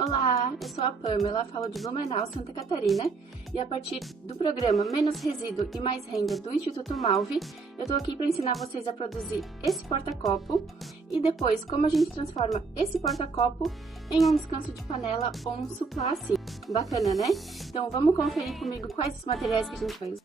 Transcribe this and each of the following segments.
Olá, eu sou a Pamela, falo de Blumenau, Santa Catarina, e a partir do programa Menos Resíduo e Mais Renda do Instituto Malve, eu tô aqui para ensinar vocês a produzir esse porta-copo e depois como a gente transforma esse porta-copo em um descanso de panela ou um suplá assim. Bacana, né? Então vamos conferir comigo quais os materiais que a gente vai usar.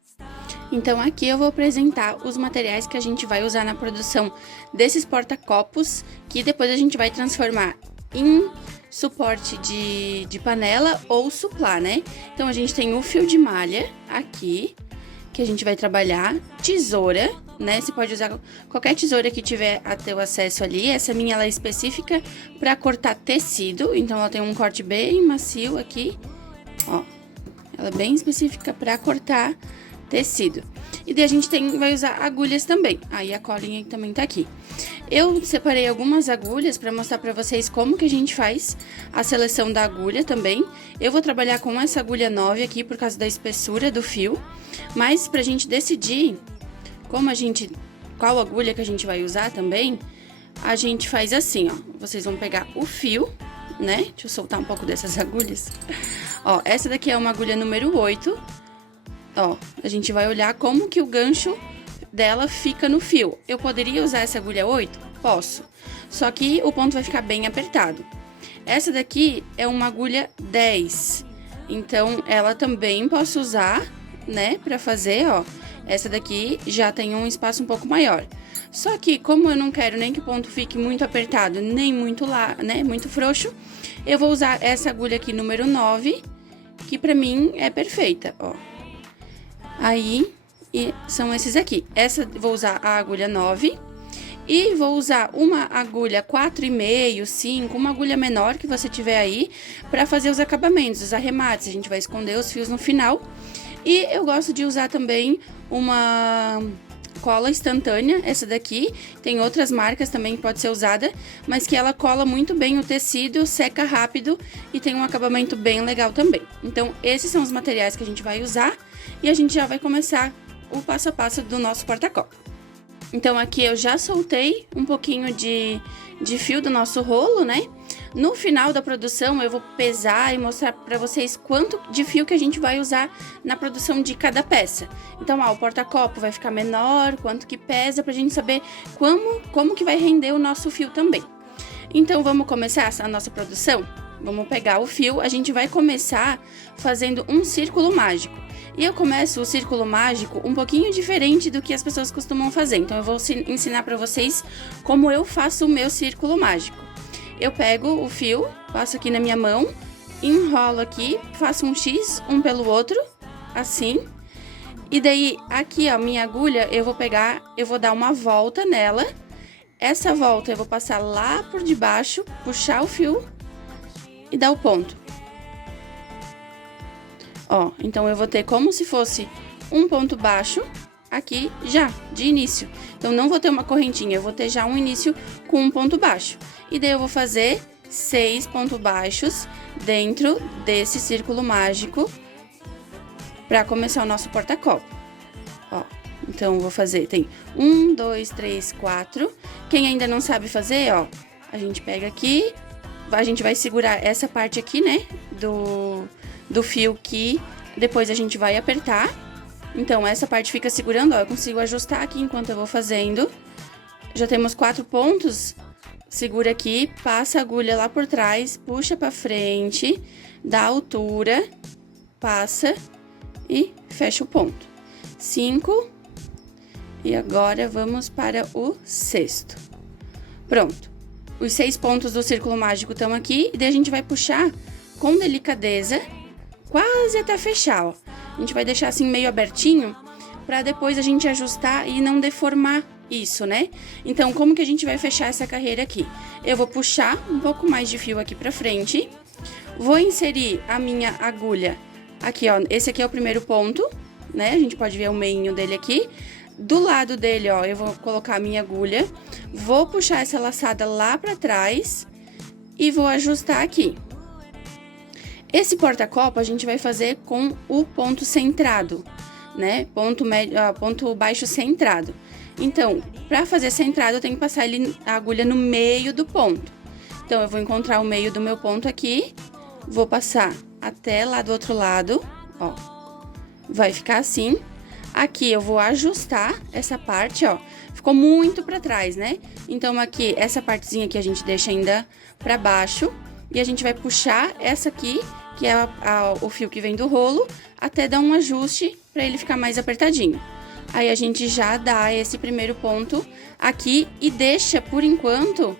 Então aqui eu vou apresentar os materiais que a gente vai usar na produção desses porta-copos, que depois a gente vai transformar em suporte de panela ou suplá, né? Então a gente tem o fio de malha aqui, que a gente vai trabalhar, tesoura, né? Você pode usar qualquer tesoura que tiver a teu acesso ali. Essa minha ela é específica para cortar tecido, então ela tem um corte bem macio aqui, ó. Ela é bem específica para cortar tecido. E daí a gente vai usar agulhas também. Aí a colinha também tá aqui. Eu separei algumas agulhas para mostrar para vocês como que a gente faz a seleção da agulha também. Eu vou trabalhar com essa agulha 9 aqui por causa da espessura do fio. Mas pra gente decidir qual agulha que a gente vai usar também, a gente faz assim, ó. Vocês vão pegar o fio, né? Deixa eu soltar um pouco dessas agulhas. Ó, essa daqui é uma agulha número 8. Ó, a gente vai olhar como que o gancho dela fica no fio. Eu poderia usar essa agulha 8? Posso. Só que o ponto vai ficar bem apertado. Essa daqui é uma agulha 10. Então, ela também posso usar, né, pra fazer, ó. Essa daqui já tem um espaço um pouco maior. Só que, como eu não quero nem que o ponto fique muito apertado, nem muito muito frouxo, eu vou usar essa agulha aqui, número 9, que pra mim é perfeita, ó. Aí, são esses aqui. Essa, vou usar a agulha 9 e vou usar uma agulha 4,5, 5, uma agulha menor que você tiver aí, pra fazer os acabamentos, os arremates. A gente vai esconder os fios no final. E eu gosto de usar também uma cola instantânea, essa daqui. Tem outras marcas também que pode ser usada, mas que ela cola muito bem o tecido, seca rápido e tem um acabamento bem legal também. Então, esses são os materiais que a gente vai usar e a gente já vai começar o passo a passo do nosso porta-copo. Então, aqui eu já soltei um pouquinho de fio do nosso rolo, né? No final da produção, eu vou pesar e mostrar pra vocês quanto de fio que a gente vai usar na produção de cada peça. Então, ó, o porta-copo vai ficar menor, quanto que pesa, pra gente saber como que vai render o nosso fio também. Então, vamos começar a nossa produção? Vamos pegar o fio, a gente vai começar fazendo um círculo mágico. E eu começo o círculo mágico um pouquinho diferente do que as pessoas costumam fazer. Então, eu vou ensinar pra vocês como eu faço o meu círculo mágico. Eu pego o fio, passo aqui na minha mão, enrolo aqui, faço um X um pelo outro, assim. E daí, aqui, ó, minha agulha, eu vou dar uma volta nela. Essa volta eu vou passar lá por debaixo, puxar o fio e dar o ponto. Ó, então eu vou ter como se fosse um ponto baixo aqui já, de início. Então, não vou ter uma correntinha, eu vou ter já um início com um ponto baixo. E daí eu vou fazer 6 pontos baixos dentro desse círculo mágico para começar o nosso porta-copo. Ó, então eu vou fazer, tem 1, 2, 3, 4. Quem ainda não sabe fazer, ó, a gente pega aqui, a gente vai segurar essa parte aqui, né, do fio que depois a gente vai apertar. Então, essa parte fica segurando, ó, eu consigo ajustar aqui enquanto eu vou fazendo. Já temos 4 pontos. Segura aqui, passa a agulha lá por trás, puxa pra frente, dá altura, passa e fecha o ponto. 5. E agora, vamos para o 6º. Pronto. Os 6 pontos do círculo mágico estão aqui, e daí a gente vai puxar com delicadeza, quase até fechar, ó. A gente vai deixar assim meio abertinho, pra depois a gente ajustar e não deformar isso, né? Então, como que a gente vai fechar essa carreira aqui? Eu vou puxar um pouco mais de fio aqui pra frente, vou inserir a minha agulha aqui, ó. Esse aqui é o primeiro ponto, né? A gente pode ver o meinho dele aqui. Do lado dele, ó, eu vou colocar a minha agulha, vou puxar essa laçada lá pra trás e vou ajustar aqui. Esse porta-copo a gente vai fazer com o ponto centrado, né? Ponto baixo centrado. Então, para fazer centrado, eu tenho que passar a agulha no meio do ponto. Então, eu vou encontrar o meio do meu ponto aqui, vou passar até lá do outro lado, ó. Vai ficar assim. Aqui eu vou ajustar essa parte, ó. Ficou muito pra trás, né? Então, aqui, essa partezinha aqui a gente deixa ainda pra baixo. E a gente vai puxar essa aqui, que é o fio que vem do rolo, até dar um ajuste pra ele ficar mais apertadinho. Aí, a gente já dá esse primeiro ponto aqui e deixa, por enquanto,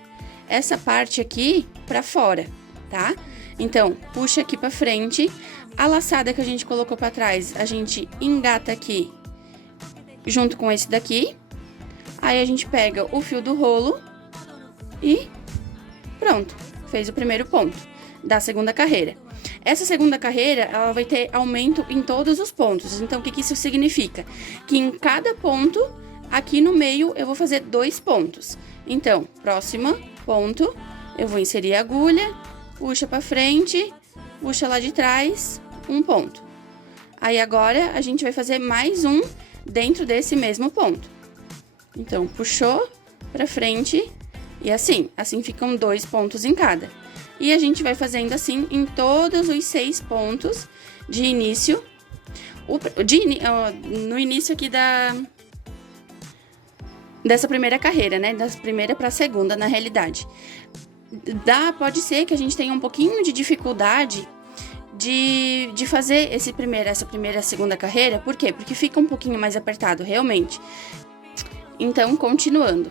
essa parte aqui pra fora, tá? Então, puxa aqui pra frente. A laçada que a gente colocou pra trás, a gente engata aqui junto com esse daqui. Aí, a gente pega o fio do rolo e pronto. Fez o primeiro ponto da segunda carreira. Essa segunda carreira, ela vai ter aumento em todos os pontos. Então, o que isso significa? Que em cada ponto, aqui no meio, eu vou fazer 2 pontos. Então, próximo ponto, eu vou inserir a agulha, puxa pra frente, puxa lá de trás, 1 ponto. Aí, agora, a gente vai fazer mais um dentro desse mesmo ponto. Então, puxou pra frente e assim ficam 2 pontos em cada. E a gente vai fazendo assim em todos os 6 pontos de início, no início aqui dessa primeira carreira, né? Da primeira pra segunda, na realidade. Pode ser que a gente tenha um pouquinho de dificuldade de fazer essa primeira, segunda carreira. Por quê? Porque fica um pouquinho mais apertado, realmente. Então, continuando.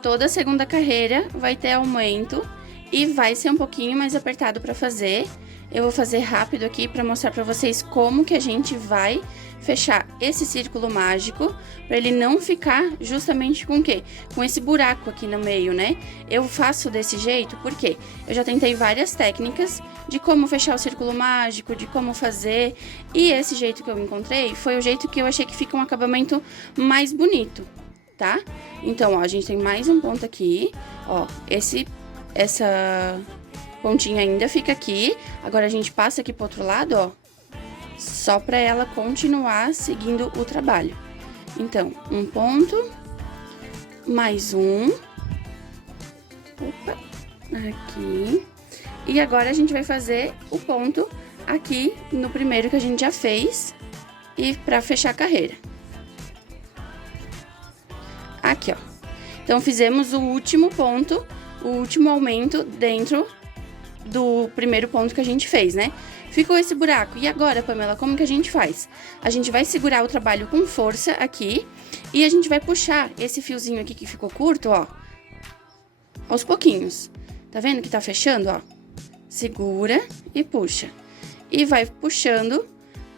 Toda segunda carreira vai ter aumento e vai ser um pouquinho mais apertado para fazer. Eu vou fazer rápido aqui para mostrar para vocês como que a gente vai fechar esse círculo mágico, para ele não ficar justamente com o quê? Com esse buraco aqui no meio, né? Eu faço desse jeito porque eu já tentei várias técnicas de como fechar o círculo mágico, de como fazer, e esse jeito que eu encontrei foi o jeito que eu achei que fica um acabamento mais bonito, tá? Então, ó, a gente tem mais um ponto aqui, ó, essa pontinha ainda fica aqui. Agora, a gente passa aqui pro outro lado, ó, só pra ela continuar seguindo o trabalho. Então, um ponto, mais um, opa, aqui. E agora, a gente vai fazer o ponto aqui no primeiro que a gente já fez e pra fechar a carreira. Aqui, ó. Então, fizemos o último ponto, o último aumento dentro do primeiro ponto que a gente fez, né? Ficou esse buraco. E agora, Pamela, como que a gente faz? A gente vai segurar o trabalho com força aqui e a gente vai puxar esse fiozinho aqui que ficou curto, ó, aos pouquinhos. Tá vendo que tá fechando, ó? Segura e puxa. E vai puxando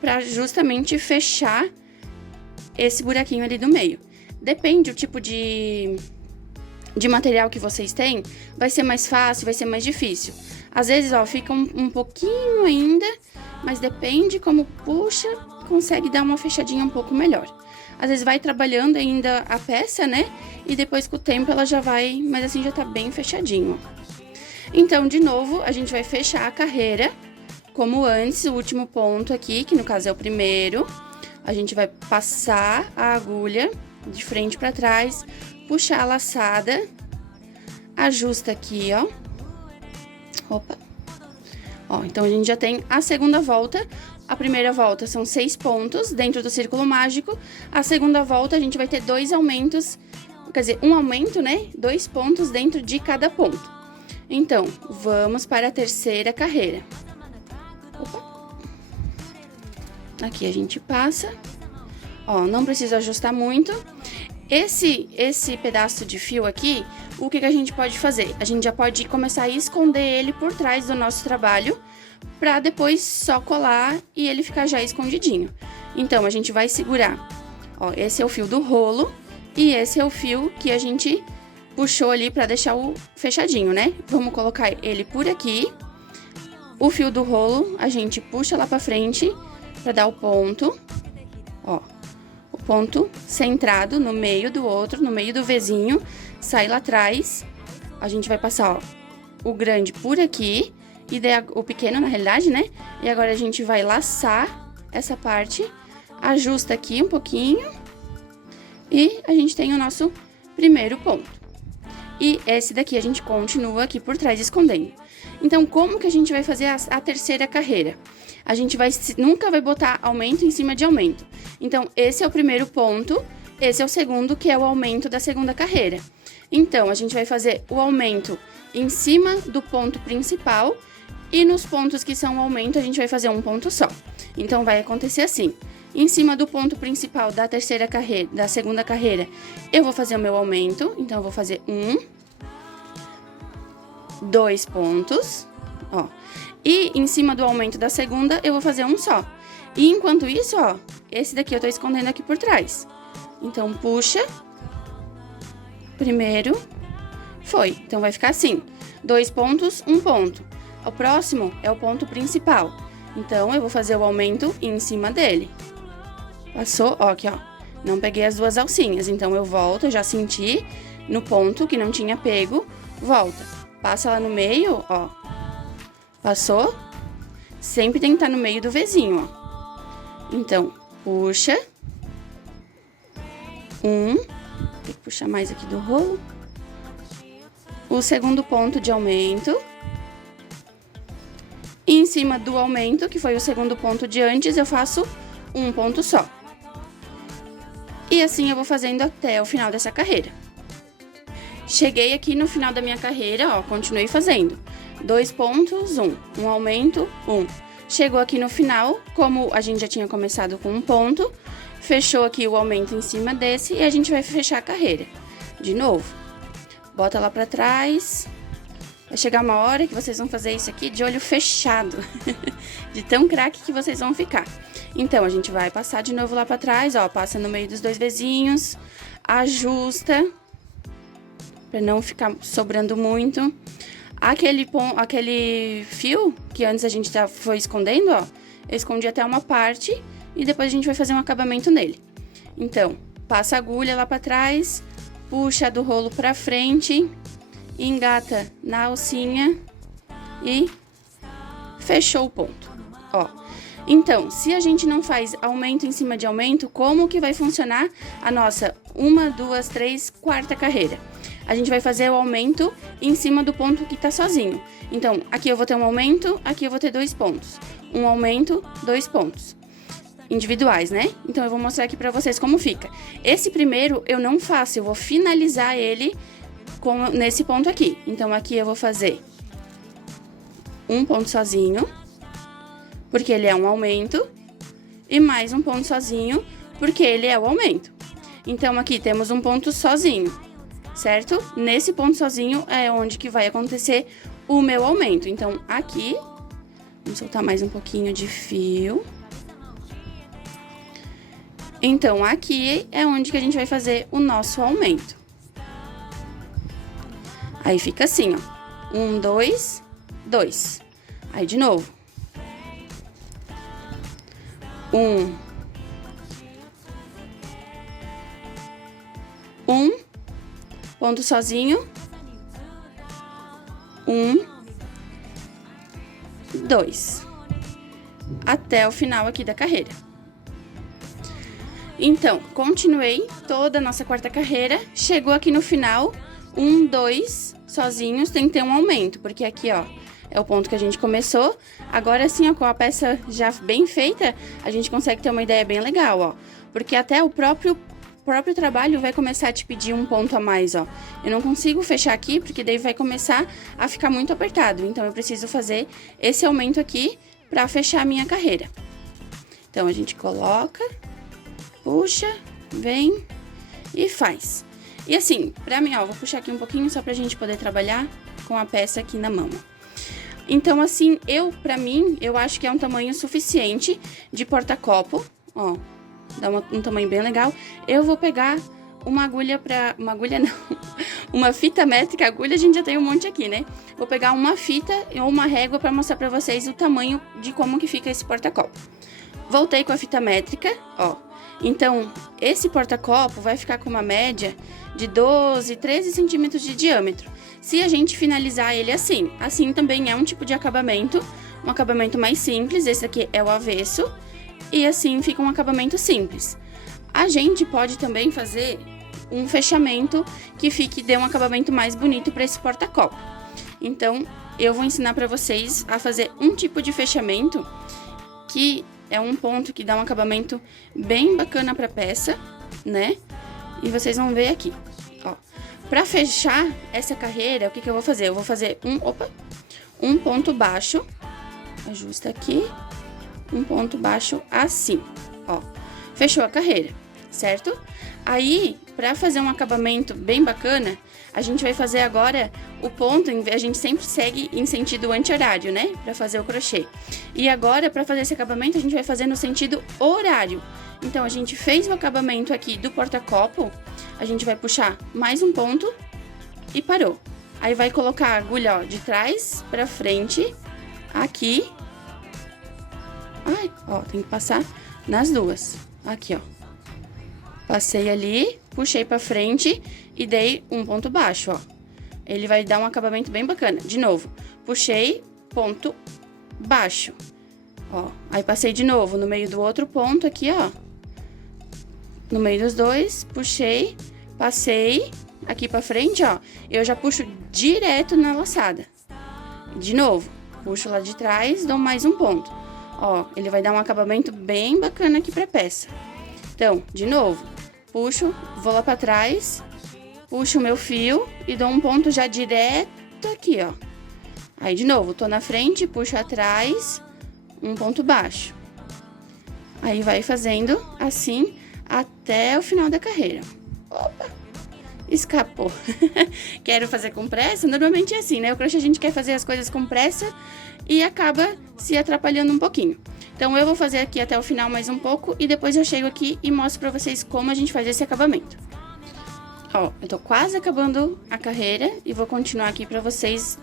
pra justamente fechar esse buraquinho ali do meio. Depende do tipo de material que vocês têm, vai ser mais fácil, vai ser mais difícil. Às vezes, ó, fica um pouquinho ainda, mas depende como puxa, consegue dar uma fechadinha um pouco melhor. Às vezes vai trabalhando ainda a peça, né? E depois com o tempo ela já vai, mas assim já tá bem fechadinho. Então, de novo, a gente vai fechar a carreira, como antes, o último ponto aqui, que no caso é o primeiro. A gente vai passar a agulha de frente pra trás, puxar a laçada, ajusta aqui, ó. Opa. Ó, então a gente já tem a segunda volta. A primeira volta são 6 pontos dentro do círculo mágico. A segunda volta a gente vai ter 2 aumentos, quer dizer, um aumento, né? 2 pontos dentro de cada ponto. Então, vamos para a terceira carreira. Opa. Aqui a gente passa. Ó, não precisa ajustar muito. Esse pedaço de fio aqui, o que a gente pode fazer? A gente já pode começar a esconder ele por trás do nosso trabalho, pra depois só colar e ele ficar já escondidinho. Então, a gente vai segurar, ó, esse é o fio do rolo e esse é o fio que a gente puxou ali pra deixar o fechadinho, né? Vamos colocar ele por aqui. O fio do rolo, a gente puxa lá pra frente pra dar o ponto, ó. Ponto centrado no meio do outro, no meio do Vzinho, sai lá atrás. A gente vai passar, ó, o grande por aqui e o pequeno, na realidade, né? E agora a gente vai laçar essa parte, ajusta aqui um pouquinho e a gente tem o nosso primeiro ponto. E esse daqui a gente continua aqui por trás escondendo. Então, como que a gente vai fazer a terceira carreira? A gente nunca vai botar aumento em cima de aumento. Então, esse é o primeiro ponto, esse é o segundo, que é o aumento da segunda carreira. Então, a gente vai fazer o aumento em cima do ponto principal e nos pontos que são aumento, a gente vai fazer um ponto só. Então, vai acontecer assim. Em cima do ponto principal da terceira carreira, da segunda carreira, eu vou fazer o meu aumento. Então, eu vou fazer 1, 2 pontos, ó. E em cima do aumento da segunda, eu vou fazer um só. E enquanto isso, ó, esse daqui eu tô escondendo aqui por trás. Então, puxa. Primeiro, foi. Então, vai ficar assim. 2 pontos, 1 ponto. O próximo é o ponto principal. Então, eu vou fazer o aumento em cima dele. Passou, ó, aqui, ó. Não peguei as duas alcinhas. Então, eu volto, eu já senti no ponto que não tinha pego. Volta. Passa lá no meio, ó. Passou. Sempre tem que estar no meio do Vzinho, ó. Então, puxa. Tem que puxar mais aqui do rolo. O segundo ponto de aumento. E em cima do aumento, que foi o segundo ponto de antes, eu faço um ponto só. E assim eu vou fazendo até o final dessa carreira. Cheguei aqui no final da minha carreira, ó, continuei fazendo. 2 pontos, 1. Um aumento, 1. Chegou aqui no final, como a gente já tinha começado com um ponto, fechou aqui o aumento em cima desse e a gente vai fechar a carreira. De novo, bota lá pra trás. Vai chegar uma hora que vocês vão fazer isso aqui de olho fechado, de tão craque que vocês vão ficar. Então, a gente vai passar de novo lá pra trás, ó, passa no meio dos 2 Vzinhos, ajusta, pra não ficar sobrando muito. Aquele fio que antes a gente já foi escondendo, ó, eu escondi até uma parte e depois a gente vai fazer um acabamento nele. Então, passa a agulha lá pra trás, puxa do rolo pra frente, engata na alcinha e fechou o ponto, ó. Então, se a gente não faz aumento em cima de aumento, como que vai funcionar a nossa 1, 2, 3, quarta carreira? A gente vai fazer o aumento em cima do ponto que tá sozinho. Então, aqui eu vou ter um aumento, aqui eu vou ter 2 pontos. Um aumento, 2 pontos. Individuais, né? Então, eu vou mostrar aqui pra vocês como fica. Esse primeiro eu não faço, eu vou finalizar ele nesse ponto aqui. Então, aqui eu vou fazer um ponto sozinho, porque ele é um aumento, e mais um ponto sozinho, porque ele é o aumento. Então, aqui temos um ponto sozinho, certo? Nesse ponto sozinho é onde que vai acontecer o meu aumento. Então, aqui, vamos soltar mais um pouquinho de fio. Então, aqui é onde que a gente vai fazer o nosso aumento. Aí, fica assim, ó. 1, 2, 2. Aí, de novo. 1, 1, ponto sozinho, 1, 2, até o final aqui da carreira. Então, continuei toda a nossa quarta carreira, chegou aqui no final, 1, 2, sozinhos, tem que ter um aumento, porque aqui, ó, é o ponto que a gente começou. Agora sim, ó, com a peça já bem feita, a gente consegue ter uma ideia bem legal, ó. Porque até o próprio trabalho vai começar a te pedir um ponto a mais, ó. Eu não consigo fechar aqui, porque daí vai começar a ficar muito apertado. Então, eu preciso fazer esse aumento aqui pra fechar a minha carreira. Então, a gente coloca, puxa, vem e faz. E assim, pra mim, ó, vou puxar aqui um pouquinho só pra gente poder trabalhar com a peça aqui na mão. Então, assim, pra mim, eu acho que é um tamanho suficiente de porta-copo, ó, dá um tamanho bem legal. Eu vou pegar uma agulha uma fita métrica, agulha a gente já tem um monte aqui, né? Vou pegar uma fita ou uma régua pra mostrar pra vocês o tamanho de como que fica esse porta-copo. Voltei com a fita métrica, ó. Então, esse porta-copo vai ficar com uma média de 12, 13 centímetros de diâmetro. Se a gente finalizar ele assim também é um tipo de acabamento, um acabamento mais simples, esse aqui é o avesso, e assim fica um acabamento simples. A gente pode também fazer um fechamento que dê um acabamento mais bonito para esse porta-copo. Então, eu vou ensinar pra vocês a fazer um tipo de fechamento, que é um ponto que dá um acabamento bem bacana pra peça, né? E vocês vão ver aqui, ó. Pra fechar essa carreira, o que eu vou fazer? Eu vou fazer um ponto baixo, ajusta aqui, um ponto baixo assim, ó. Fechou a carreira, certo? Aí, pra fazer um acabamento bem bacana, a gente vai fazer agora o ponto, a gente sempre segue em sentido anti-horário, né? Pra fazer o crochê. E agora, pra fazer esse acabamento, a gente vai fazer no sentido horário. Então, a gente fez o acabamento aqui do porta-copo, a gente vai puxar mais um ponto e parou. Aí, vai colocar a agulha, ó, de trás pra frente, aqui. Ai, ó, tem que passar nas duas. Aqui, ó. Passei ali, puxei pra frente e dei um ponto baixo, ó. Ele vai dar um acabamento bem bacana. De novo, puxei, ponto baixo, ó. Aí, passei de novo no meio do outro ponto aqui, ó. No meio dos dois, puxei, passei aqui pra frente, ó. Eu já puxo direto na laçada. De novo, puxo lá de trás, dou mais um ponto. Ó, ele vai dar um acabamento bem bacana aqui pra peça. Então, de novo, puxo, vou lá pra trás, puxo o meu fio e dou um ponto já direto aqui, ó. Aí, de novo, tô na frente, puxo atrás, um ponto baixo. Aí, vai fazendo assim até o final da carreira. Opa! Escapou. Quero fazer com pressa? Normalmente é assim, né? O crochê a gente quer fazer as coisas com pressa e acaba se atrapalhando um pouquinho. Então, eu vou fazer aqui até o final mais um pouco e depois eu chego aqui e mostro pra vocês como a gente faz esse acabamento. Ó, eu tô quase acabando a carreira e vou continuar aqui pra vocês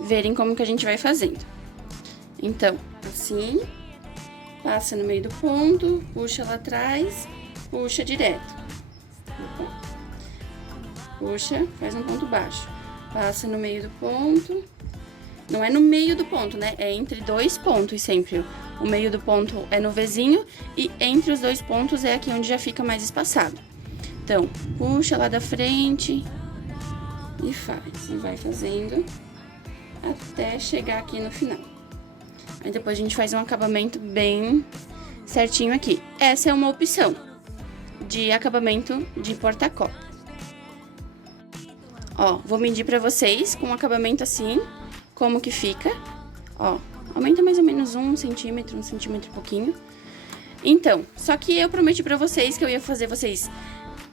verem como que a gente vai fazendo. Então, assim, passa no meio do ponto, puxa lá atrás, puxa direto. Opa. Puxa, faz um ponto baixo. Passa no meio do ponto. Não é no meio do ponto, né? É entre dois pontos sempre. O meio do ponto é no Vzinho e entre os dois pontos é aqui onde já fica mais espaçado. Então, puxa lá da frente e faz. E vai fazendo até chegar aqui no final. Aí depois a gente faz um acabamento bem certinho aqui. Essa é uma opção de acabamento de porta-copo. Ó, vou medir pra vocês com um acabamento assim, como que fica. Ó, aumenta mais ou menos 1 centímetro, 1 centímetro e pouquinho. Então, só que eu prometi pra vocês que eu ia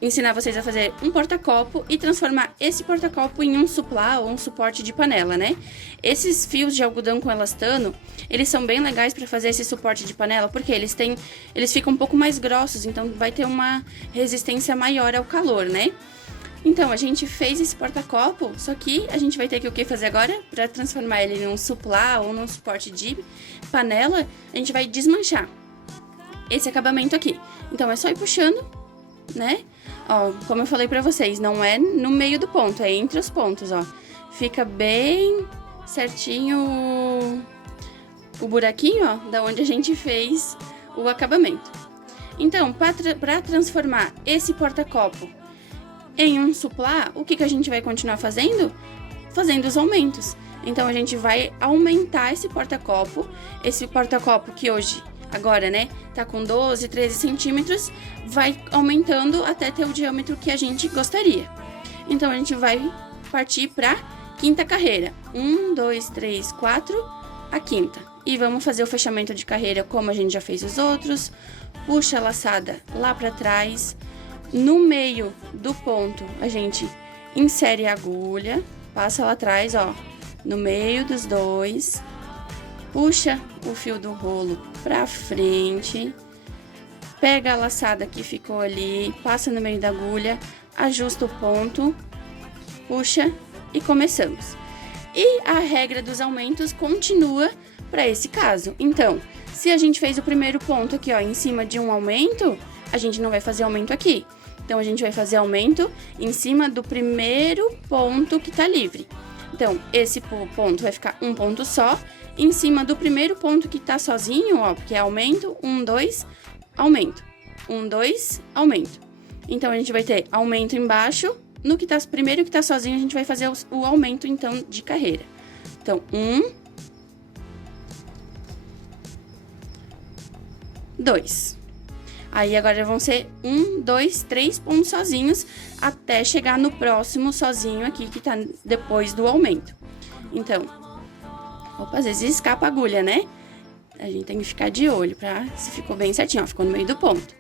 ensinar vocês a fazer um porta-copo e transformar esse porta-copo em um suplá ou um suporte de panela, né? Esses fios de algodão com elastano, eles são bem legais pra fazer esse suporte de panela, porque eles ficam um pouco mais grossos, então vai ter uma resistência maior ao calor, né? Então, a gente fez esse porta-copo, só que a gente vai ter que o que fazer agora? Para transformar ele em um suplá ou num suporte de panela, a gente vai desmanchar esse acabamento aqui. Então, é só ir puxando, né? Ó, como eu falei pra vocês, não é no meio do ponto, é entre os pontos, ó. Fica bem certinho o buraquinho, ó, da onde a gente fez o acabamento. Então, para transformar esse porta-copo em um suplá, o que a gente vai continuar fazendo? Fazendo os aumentos. Então, a gente vai aumentar esse porta-copo que hoje, agora, né, tá com 12, 13 centímetros, vai aumentando até ter o diâmetro que a gente gostaria. Então, a gente vai partir pra quinta carreira. 1, 2, 3, 4, a quinta. E vamos fazer o fechamento de carreira como a gente já fez os outros. Puxa a laçada lá pra trás. No meio do ponto, a gente insere a agulha, passa lá atrás, ó, no meio dos dois, puxa o fio do rolo pra frente, pega a laçada que ficou ali, passa no meio da agulha, ajusta o ponto, puxa e começamos. E a regra dos aumentos continua para esse caso. Então, se a gente fez o primeiro ponto aqui, ó, em cima de um aumento, a gente não vai fazer aumento aqui. Então, a gente vai fazer aumento em cima do primeiro ponto que tá livre. Então, esse ponto vai ficar um ponto só, em cima do primeiro ponto que tá sozinho, ó, porque é aumento, 1, 2, aumento. 1, 2, aumento. Então, a gente vai ter aumento embaixo, no que tá primeiro que tá sozinho, a gente vai fazer o aumento, então, de carreira. Então, 1, 2. Aí, agora vão ser 1, 2, 3 pontos sozinhos, até chegar no próximo sozinho aqui, que tá depois do aumento. Então, opa, às vezes escapa a agulha, né? A gente tem que ficar de olho pra se ficou bem certinho, ó, ficou no meio do ponto.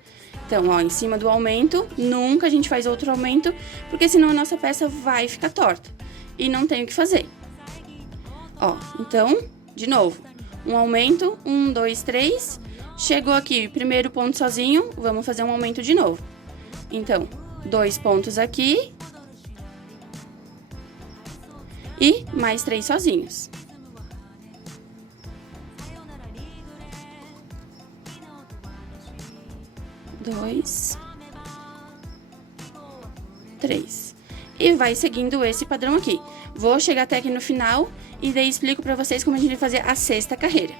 Então, ó, em cima do aumento, nunca a gente faz outro aumento, porque senão a nossa peça vai ficar torta. E não tem o que fazer. Ó, então, de novo, um aumento, 1, 2, 3... Chegou aqui, primeiro ponto sozinho, vamos fazer um aumento de novo. Então, 2 pontos aqui. E mais 3 sozinhos. Dois, 3. E vai seguindo esse padrão aqui. Vou chegar até aqui no final e daí explico pra vocês como a gente vai fazer a 6ª carreira.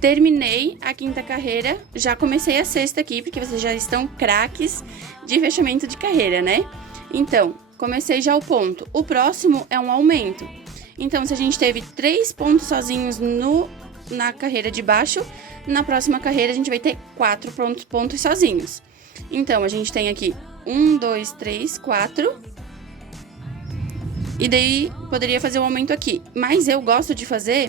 Terminei a 5ª carreira, já comecei a 6ª aqui, porque vocês já estão craques de fechamento de carreira, né? Então, comecei já o ponto. O próximo é um aumento. Então, se a gente teve 3 pontos sozinhos na carreira de baixo, na próxima carreira a gente vai ter 4 pontos sozinhos. Então, a gente tem aqui 1, 2, 3, 4. E daí, poderia fazer o aumento aqui. Mas eu gosto de fazer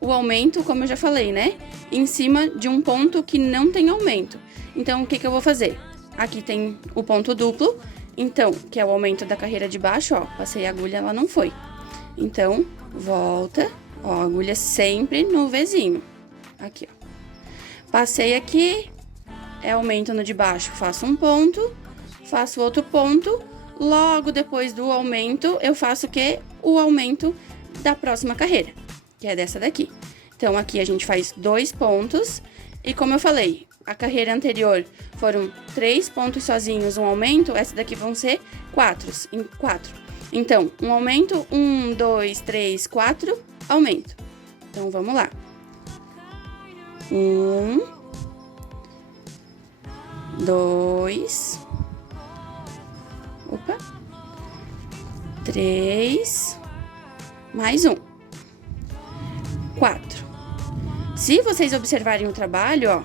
o aumento, como eu já falei, né? Em cima de um ponto que não tem aumento. Então, o que eu vou fazer? Aqui tem o ponto duplo, então, que é o aumento da carreira de baixo, ó. Passei a agulha, ela não foi. Então, volta, ó, a agulha sempre no Vzinho. Aqui, ó. Passei aqui, é aumento no de baixo, faço um ponto, faço outro ponto. Logo depois do aumento, eu faço o quê? O aumento da próxima carreira, que é dessa daqui. Então, aqui a gente faz 2 pontos. E como eu falei, a carreira anterior foram 3 pontos sozinhos, um aumento. Essa daqui vão ser 4. Então, um aumento, 1, 2, 3, 4, aumento. Então, vamos lá. 1, 2, opa, 3, mais um. 4. Se vocês observarem o trabalho, ó,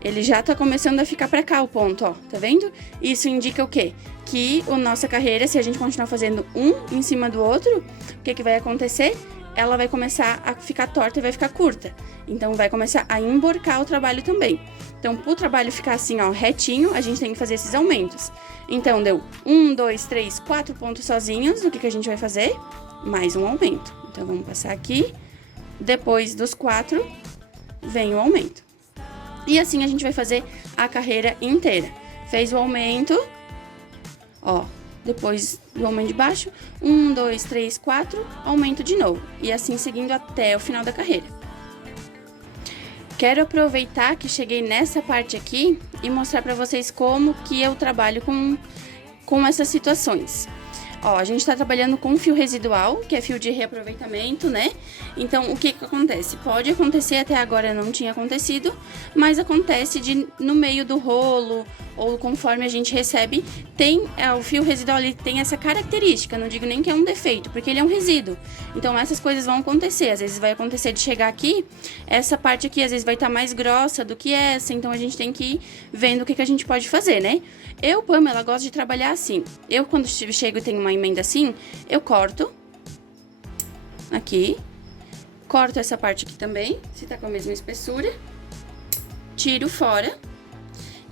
ele já tá começando a ficar pra cá o ponto, ó, tá vendo? Isso indica o quê? Que a nossa carreira, se a gente continuar fazendo um em cima do outro, o que vai acontecer? Ela vai começar a ficar torta e vai ficar curta. Então, vai começar a emborcar o trabalho também. Então, pro trabalho ficar assim, ó, retinho, a gente tem que fazer esses aumentos. Então, deu 1, 2, 3, 4 pontos sozinhos. O que a gente vai fazer? Mais um aumento. Então, vamos passar aqui. Depois dos 4, vem o aumento. E assim a gente vai fazer a carreira inteira. Fez o aumento, ó, depois do aumento de baixo, 1, 2, 3, 4, aumento de novo. E assim seguindo até o final da carreira. Quero aproveitar que cheguei nessa parte aqui e mostrar pra vocês como que eu trabalho com essas situações. Ó, a gente tá trabalhando com fio residual, que é fio de reaproveitamento, né? Então, o que acontece? Pode acontecer, até agora não tinha acontecido, mas acontece de no meio do rolo, ou conforme a gente recebe, o fio residual ele tem essa característica, não digo nem que é um defeito, porque ele é um resíduo. Então, essas coisas vão acontecer, às vezes vai acontecer de chegar aqui, essa parte aqui às vezes vai estar mais grossa do que essa, então a gente tem que ir vendo o que a gente pode fazer, né? Eu, Pamela, gosto de trabalhar assim. Eu, quando chego e tenho uma emenda assim, eu corto aqui, corto essa parte aqui também, se tá com a mesma espessura, tiro fora,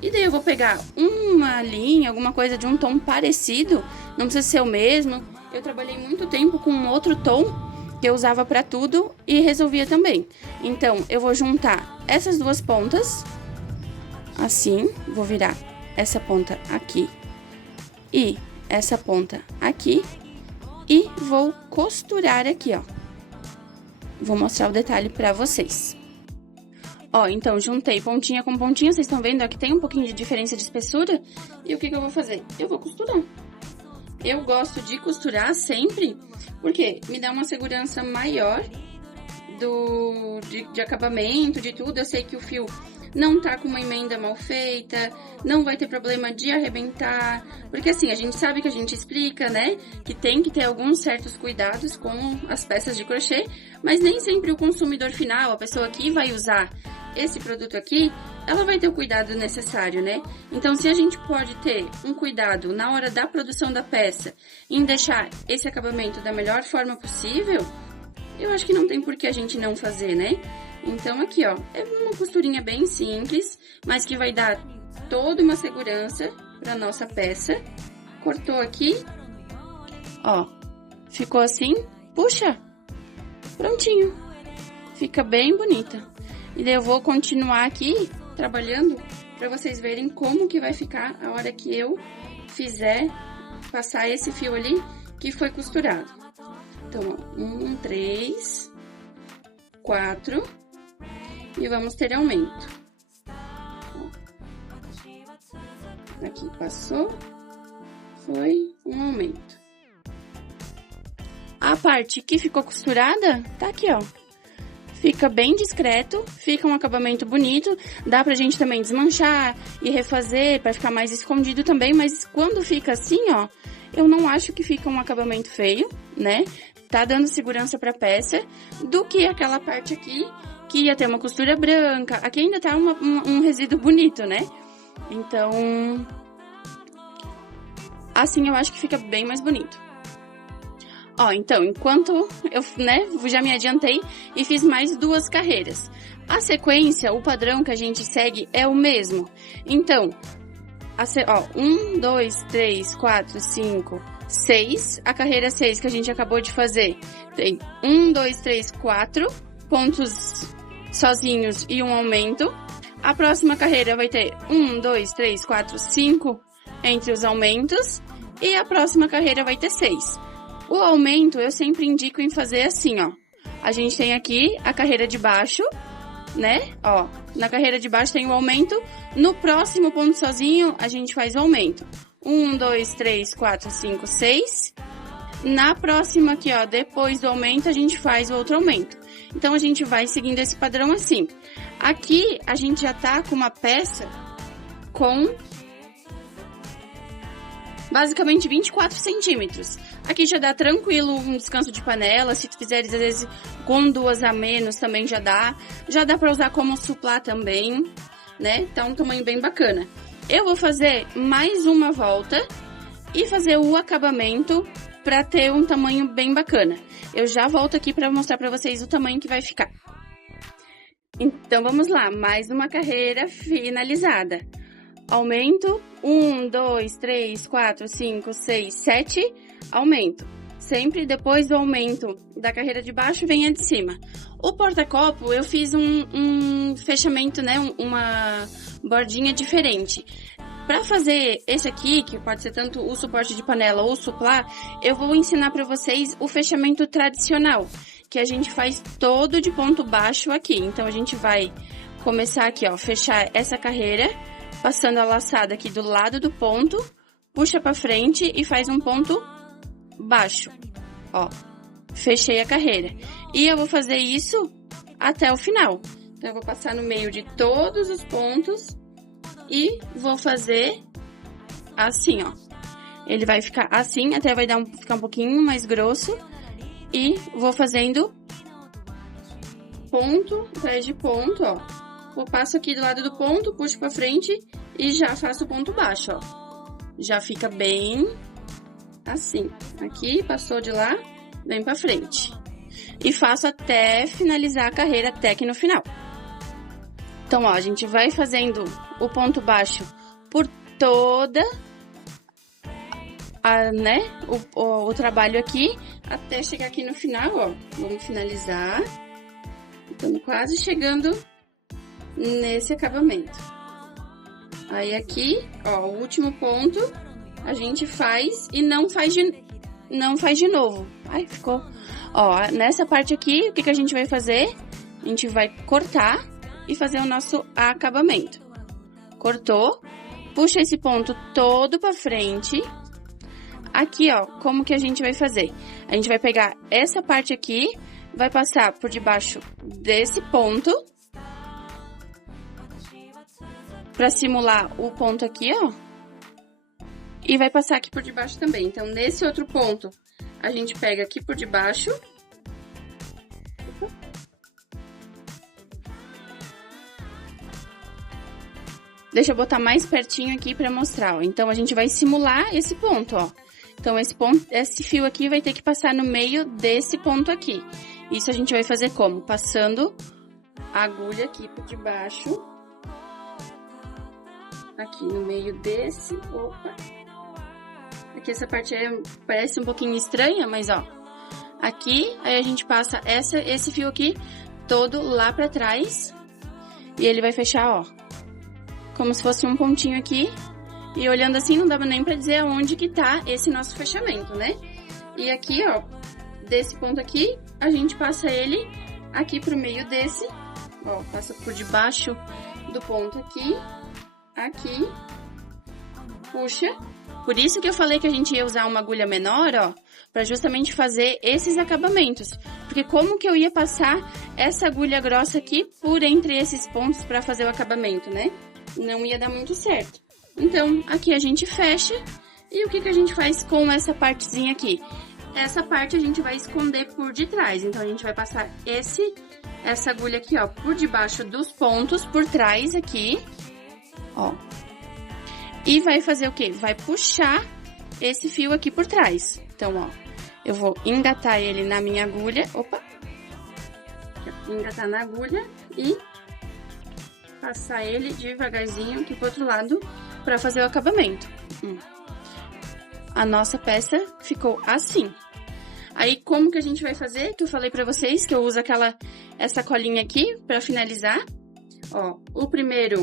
e daí eu vou pegar uma linha, alguma coisa de um tom parecido, não precisa ser o mesmo. Eu trabalhei muito tempo com um outro tom que eu usava pra tudo e resolvia também. Então, eu vou juntar essas duas pontas, assim, vou virar essa ponta aqui e essa ponta aqui e vou costurar aqui, ó. Vou mostrar o detalhe pra vocês. Ó, então, juntei pontinha com pontinha, vocês estão vendo aqui tem um pouquinho de diferença de espessura. E o que eu vou fazer? Eu vou costurar. Eu gosto de costurar sempre, porque me dá uma segurança maior de acabamento, de tudo. Eu sei que o fio não tá com uma emenda mal feita, não vai ter problema de arrebentar, porque assim, a gente sabe que a gente explica, né, que tem que ter alguns certos cuidados com as peças de crochê, mas nem sempre o consumidor final, a pessoa que vai usar esse produto aqui, ela vai ter o cuidado necessário, né? Então, se a gente pode ter um cuidado na hora da produção da peça, em deixar esse acabamento da melhor forma possível, eu acho que não tem por que a gente não fazer, né? Então, aqui, ó, é uma costurinha bem simples, mas que vai dar toda uma segurança pra nossa peça. Cortou aqui, ó, ficou assim, puxa, prontinho. Fica bem bonita. E daí eu vou continuar aqui trabalhando para vocês verem como que vai ficar a hora que eu fizer passar esse fio ali que foi costurado. Então, ó, 1, 3, 4 e vamos ter aumento. Aqui passou, foi um aumento. A parte que ficou costurada tá aqui, ó. Fica bem discreto, fica um acabamento bonito, dá pra gente também desmanchar e refazer pra ficar mais escondido também, mas quando fica assim, ó, eu não acho que fica um acabamento feio, né? Tá dando segurança pra peça, do que aquela parte aqui, que ia ter uma costura branca, aqui ainda tá um resíduo bonito, né? Então, assim eu acho que fica bem mais bonito. Ó, então, enquanto eu, né, já me adiantei e fiz mais 2 carreiras. A sequência, o padrão que a gente segue é o mesmo. Então, ó, 1, 2, 3, 4, 5, 6. A carreira 6 que a gente acabou de fazer tem 1, 2, 3, 4 pontos sozinhos e um aumento. A próxima carreira vai ter 1, 2, 3, 4, 5 entre os aumentos. E a próxima carreira vai ter 6. O aumento eu sempre indico em fazer assim, ó. A gente tem aqui a carreira de baixo, né? Ó, na carreira de baixo tem o aumento. No próximo ponto sozinho, a gente faz o aumento. 1, 2, 3, 4, 5, 6. Na próxima aqui, ó, depois do aumento, a gente faz o outro aumento. Então, a gente vai seguindo esse padrão assim. Aqui, a gente já tá com uma peça com basicamente 24 centímetros. Aqui já dá tranquilo um descanso de panela, se tu fizeres às vezes com 2 a menos também já dá. Já dá pra usar como suplá também, né? Tá um tamanho bem bacana. Eu vou fazer mais uma volta e fazer o acabamento pra ter um tamanho bem bacana. Eu já volto aqui pra mostrar pra vocês o tamanho que vai ficar. Então vamos lá, mais uma carreira finalizada. Aumento, 1, 2, 3, 4, 5, 6, 7, aumento. Sempre depois do aumento da carreira de baixo, vem a de cima. O porta-copo, eu fiz um fechamento, né, uma bordinha diferente. Para fazer esse aqui, que pode ser tanto o suporte de panela ou o suplá, eu vou ensinar para vocês o fechamento tradicional, que a gente faz todo de ponto baixo aqui. Então, a gente vai começar aqui, ó, fechar essa carreira, passando a laçada aqui do lado do ponto, puxa pra frente e faz um ponto baixo, ó, fechei a carreira. E eu vou fazer isso até o final. Então, eu vou passar no meio de todos os pontos e vou fazer assim, ó. Ele vai ficar assim, até vai ficar um pouquinho mais grosso. E vou fazendo ponto atrás de ponto, ó. Eu passo aqui do lado do ponto, puxo pra frente e já faço o ponto baixo, ó. Já fica bem assim. Aqui, passou de lá, vem pra frente. E faço até finalizar a carreira, até aqui no final. Então, ó, a gente vai fazendo o ponto baixo por toda né, o trabalho aqui, até chegar aqui no final, ó. Vamos finalizar. Estamos quase chegando nesse acabamento. Aí aqui, ó, o último ponto a gente faz e não faz de novo. Ai, ficou. Ó, nessa parte aqui, o que a gente vai fazer? A gente vai cortar e fazer o nosso acabamento. Cortou, puxa esse ponto todo pra frente. Aqui, ó, como que a gente vai fazer? A gente vai pegar essa parte aqui, vai passar por debaixo desse ponto. pra simular o ponto aqui, ó. E vai passar aqui por debaixo também. Então, nesse outro ponto, a gente pega aqui por debaixo. Deixa eu botar mais pertinho aqui pra mostrar, ó. Então, a gente vai simular esse ponto, ó. Então, esse fio aqui vai ter que passar no meio desse ponto aqui. Isso a gente vai fazer como? Passando a agulha aqui por debaixo. Aqui no meio desse... Opa! Aqui essa parte parece um pouquinho estranha, mas ó. Aqui, aí a gente passa esse fio aqui todo lá pra trás. E ele vai fechar, ó. Como se fosse um pontinho aqui. E olhando assim, não dava nem pra dizer aonde que tá esse nosso fechamento, né? E aqui, ó, desse ponto aqui, a gente passa ele aqui pro meio desse. Ó, passa por debaixo do ponto aqui. Aqui. Puxa. Por isso que eu falei que a gente ia usar uma agulha menor, ó. Pra justamente fazer esses acabamentos. Porque como que eu ia passar essa agulha grossa aqui por entre esses pontos pra fazer o acabamento, né? Não ia dar muito certo. Então, aqui a gente fecha. E o que que a gente faz com essa partezinha aqui? Essa parte a gente vai esconder por detrás. Então, a gente vai passar essa agulha aqui, ó, por debaixo dos pontos, por trás aqui, ó. E vai fazer o quê? Vai puxar esse fio aqui por trás. Então, ó, eu vou engatar ele na minha agulha. Opa! Engatar na agulha e passar ele devagarzinho aqui pro outro lado pra fazer o acabamento. A nossa peça ficou assim. Aí, como que a gente vai fazer? Que eu falei pra vocês que eu uso essa colinha aqui pra finalizar. Ó, primeira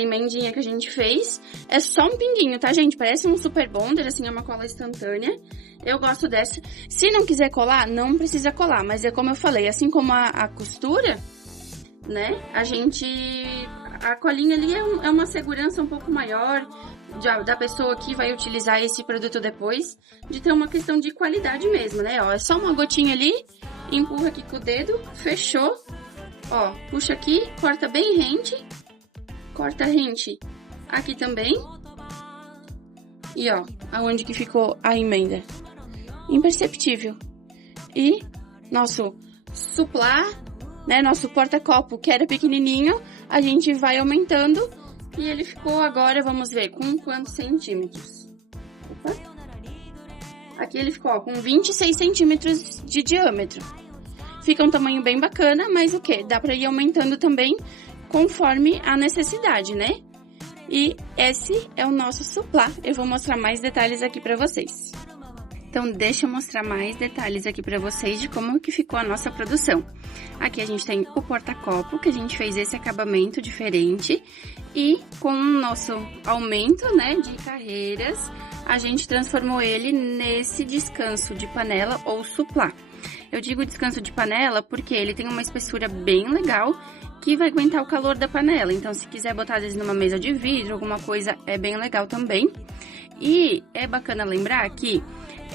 emendinha que a gente fez é só um pinguinho, tá, gente? Parece um super bonder, assim, é uma cola instantânea. Eu gosto dessa. Se não quiser colar, não precisa colar, mas é como eu falei, assim como a costura, né? A colinha ali é uma segurança um pouco maior da pessoa que vai utilizar esse produto depois, de ter uma questão de qualidade mesmo, né? Ó, é só uma gotinha ali, empurra aqui com o dedo, fechou. Ó, puxa aqui, corta bem rente. Corta rente aqui também. E ó, aonde que ficou a emenda. Imperceptível. E nosso suplá, né, nosso porta-copo que era pequenininho, a gente vai aumentando. E ele ficou agora, vamos ver, com quantos centímetros? Opa. Aqui ele ficou ó, com 26 centímetros de diâmetro. Fica um tamanho bem bacana, mas o que? Dá pra ir aumentando também conforme a necessidade, né? E esse é o nosso suplá. Eu vou mostrar mais detalhes aqui pra vocês. Então, deixa eu mostrar mais detalhes aqui pra vocês de como que ficou a nossa produção. Aqui a gente tem o porta-copo, que a gente fez esse acabamento diferente. E com o nosso aumento, né, de carreiras, a gente transformou ele nesse descanso de panela ou suplá. Eu digo descanso de panela porque ele tem uma espessura bem legal que vai aguentar o calor da panela. Então, se quiser botar, às vezes, numa mesa de vidro, alguma coisa, é bem legal também. E é bacana lembrar que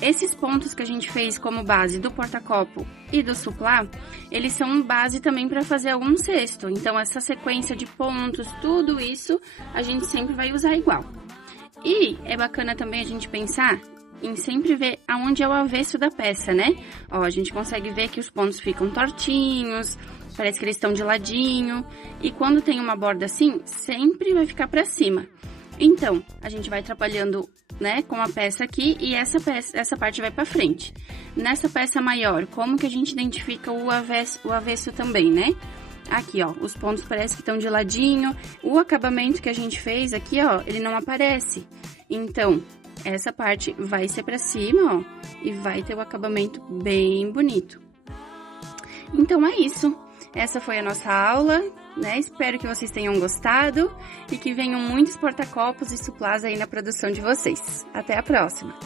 esses pontos que a gente fez como base do porta-copo e do suplá, eles são base também para fazer algum cesto. Então, essa sequência de pontos, tudo isso, a gente sempre vai usar igual. E é bacana também a gente pensar em sempre ver aonde é o avesso da peça, né? Ó, a gente consegue ver que os pontos ficam tortinhos, parece que eles estão de ladinho. E quando tem uma borda assim, sempre vai ficar pra cima. Então, a gente vai trabalhando, né, com a peça aqui e essa parte vai pra frente. Nessa peça maior, como que a gente identifica o avesso também, né? Aqui, ó, os pontos parece que estão de ladinho. O acabamento que a gente fez aqui, ó, ele não aparece. Então, essa parte vai ser pra cima, ó, e vai ter o acabamento bem bonito. Então, é isso. Essa foi a nossa aula, né? Espero que vocês tenham gostado e que venham muitos porta-copos e suplás aí na produção de vocês. Até a próxima!